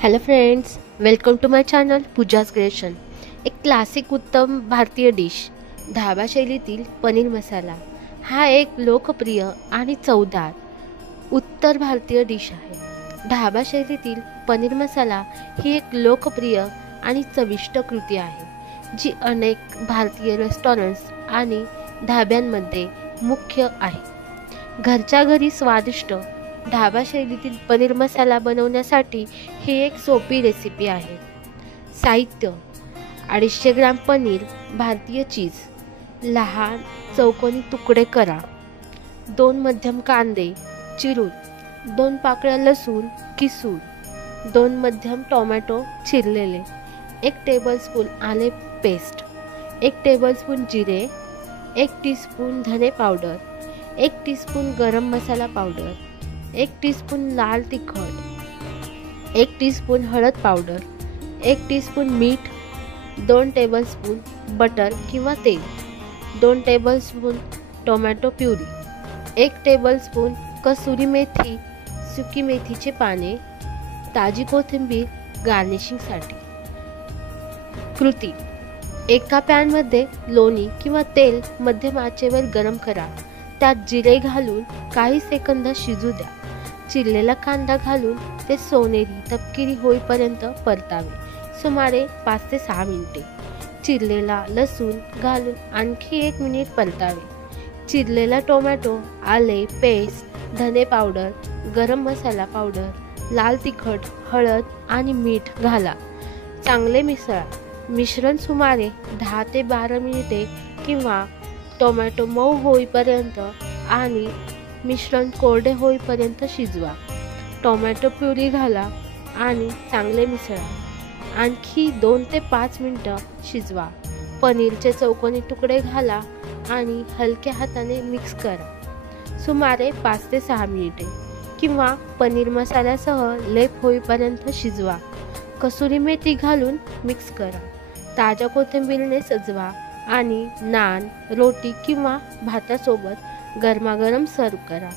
Hello friends, welcome to my channel Pooja's creation. एक classic उत्तम भारतीय डिश धाबा शैलीतील पनीर मसाला हा एक लोकप्रिय आणि चवदार उत्तर भारतीय डिश आहे। धाबा शैलीतील पनीर मसाला ही एक लोकप्रिय आणि चविष्ट कृती आहे जी अनेक भारतीय रेस्टॉरंट्स आणि धाब्यांमध्ये मुख्य आहे। घरच्या घरी स्वादिष्ट धाबा शैलीतील पनीर मसाला बनवण्यासाठी ही एक सोपी रेसिपी आहे। साहित्य: 250 ग्राम पनीर, भारतीय चीज, लहान चौकोनी तुकडे करा, 2 मध्यम कांदे चिरून, 2 पाकळ्या लसूण किसून, 2 मध्यम टोमॅटो चिरलेले, 1 टेबलस्पून आले पेस्ट, 1 टेबलस्पून जिरे, 1 टीस्पून धने पावडर, 1 टीस्पून गरम मसाला पावडर, 1 टीस्पून लाल तिखट, 1 टीस्पून हळद पावडर, 1 टीस्पून मीठ, 2 टेबलस्पून बटर किंवा तेल, 2 tablespoon tomato puree, 1 tablespoon kasuri methi, सुकी मेथीचे पाने, ताजी कोथिंबीर गार्निशिंगसाठी। कृती: एका पॅनमध्ये लोणी किंवा तेल मध्यम आचेवर गरम करा, त्यात जिरे घालून काही सेकंद शिजू द्या। चिरलेला कांदा घालून ते सोनेरी तपकिरी होईपर्यंत परतावे, सुमारे 5 ते 6 मिनिटे। चिरलेला लसूण घालून आणखी 1 मिनिट परतावे। चिरलेला टोमॅटो, आले पेस्ट, धने पावडर, गरम मसाला पावडर, लाल तिखट, हळद आणि मीठ घाला, चांगले मिसळा। मिश्रण सुमारे 10 ते 12 मिनिटे किंवा टोमॅटो मऊ होईपर्यंत आणि मिश्रण कोरडे होईपर्यंत शिजवा। टोमॅटो प्युरी घाला आणि चांगले मिसळा, आणखी 2 ते 5 मिनिटे शिजवा। पनीरचे चौकोनी तुकडे घाला आणि हलक्या हाताने मिक्स करा, सुमारे 5 ते 6 मिनिटे किंवा पनीर मसाल्यासह लेप होईपर्यंत शिजवा। कसुरी मेथी घालून मिक्स करा, ताज्या कोथिंबीरीने सजवा आणि नान, रोटी किंवा भातासोबत गरमागरम सर्व करा।